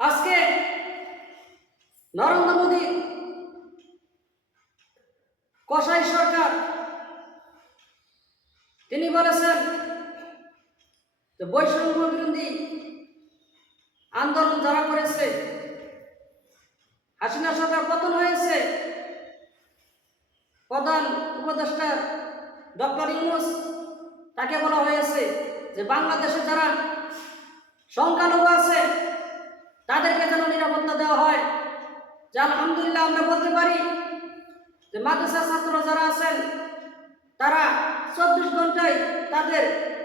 আজকে নরেন্দ্র মোদী, কসাই সরকার, তিনি বলেছেন যে বৈষম্য বিরোধী আন্দোলন যারা করেছে, হাসিনা সরকার পতন হয়েছে। প্রধান উপদেষ্টা ডক্টর ইউনুস, তাকে বলা হয়েছে যে বাংলাদেশে যারা সংখ্যালঘু আছে তাদেরকে যেন নিরাপত্তা দেওয়া হয়। যে আলহামদুলিল্লাহ আমরা বলতে পারি যে মাদ্রাসা ছাত্র যারা আছেন তারা চব্বিশ ঘন্টায় তাদের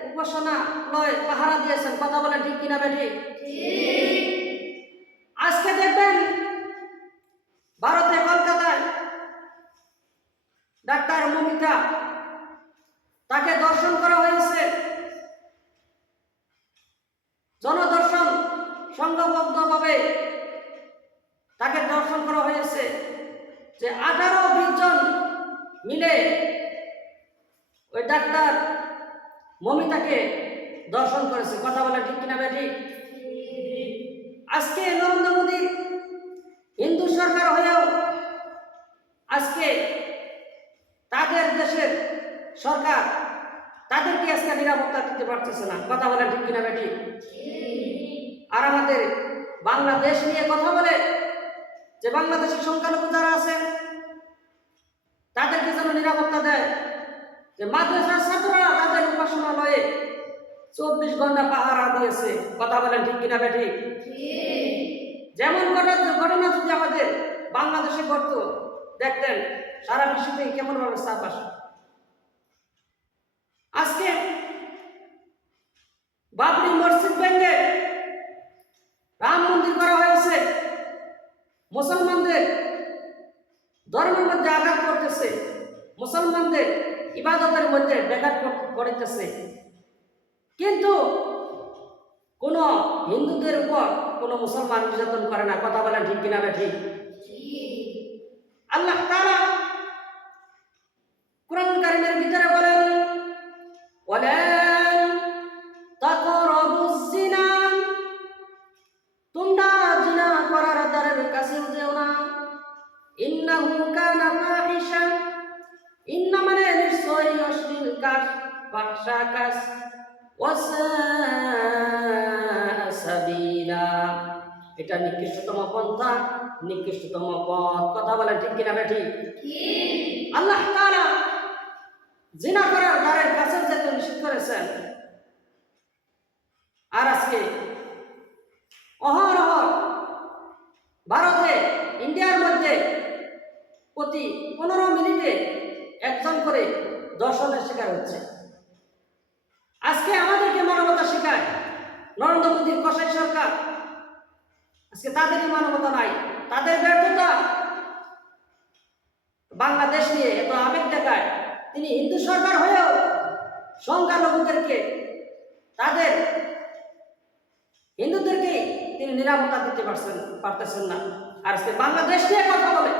উপাসনা লয় পাহারা দিয়েছেন। কথা বলে ঠিক কিনা বেঠি? আজকে দেখবেন ভারতে কলকাতায় ডাক্তার মমিতা তাকে দর্শন করা হয়েছে জনদর্শন সংঘবদ্ধভাবে তাকে দর্শন করা হয়েছে যে আঠারো বিশ জন মিলে ওই ডাক্তার মমিতাকে দর্শন করেছে। কথা বলে ঠিক কিনা বেঠিক আজকে নরেন্দ্র মোদী হিন্দু সরকার হয়েও আজকে তাদের দেশের সরকার তাদেরকে আজকে নিরাপত্তা দিতে পারতেছে না। কথা বলে ঠিক কিনা বেঠিক বাংলাদেশ নিয়ে কথা বলে যে বাংলাদেশের সংখ্যালঘু যারা আছে তাদেরকে যেন নিরাপত্তা দেয়। যে মাদ্রাসার ছাত্ররা তাদের উপাসনালয়ে চব্বিশ ঘণ্টা পাহারা দিয়েছে। কথা বলেন ঠিক কিনা বেঠিক যেমন ঘটনা ঘটনা যদি আমাদের বাংলাদেশে ঘটতো দেখতেন সারা বিশ্ব থেকে কেমন ভাবে চাপ আসে আজকে বাবরি মসজিদ ভেঙে রাম মন্দির করা হয়েছে মুসলমানদের ধর্মের মধ্যে আঘাত করতেছে মুসলমানদের ইবাদতের মধ্যে ব্যাঘাত করতেছে। কিন্তু কোন হিন্দুদের উপর কোন মুসলমান নির্যাতন করে না। কথা বলেন ঠিক কিনা ঠিক? আল্লাহ তাআলা ফাহিশা। ইন্না মানে নিশ্চয়ই অশ্লীল কাজ ফাহশা কাজ। ওয়াসা সাবিলা। এটা নিকৃষ্টতম পন্থা নিকৃষ্টতম পথ। কথা বলেন ঠিক কিনা বেঠি? আল্লাহ তাআলা জিনা করার দ্বারের কাছে যেতে নিষেধ করেছেন আর আজকে অহরহ ভারতে ইন্ডিয়ার মধ্যে প্রতি পনেরো মিনিটে একজন করে দর্শনের শিকার হচ্ছে। আজকে আমাদেরকে মানবতা শেখায় নরেন্দ্র মোদীর কসাই সরকার। আজকে তাদেরই মানবতা নাই, তাদের ব্যর্থতা বাংলাদেশ নিয়ে এত আবেগ দেখায়। তিনি হিন্দু সরকার হয়েও সংখ্যালঘুদেরকে, তাদের হিন্দুদেরকেই তিনি নিরাপত্তা দিতে পারছেন পারতেছেন না। আর আজকে বাংলাদেশ নিয়ে কথা বলে।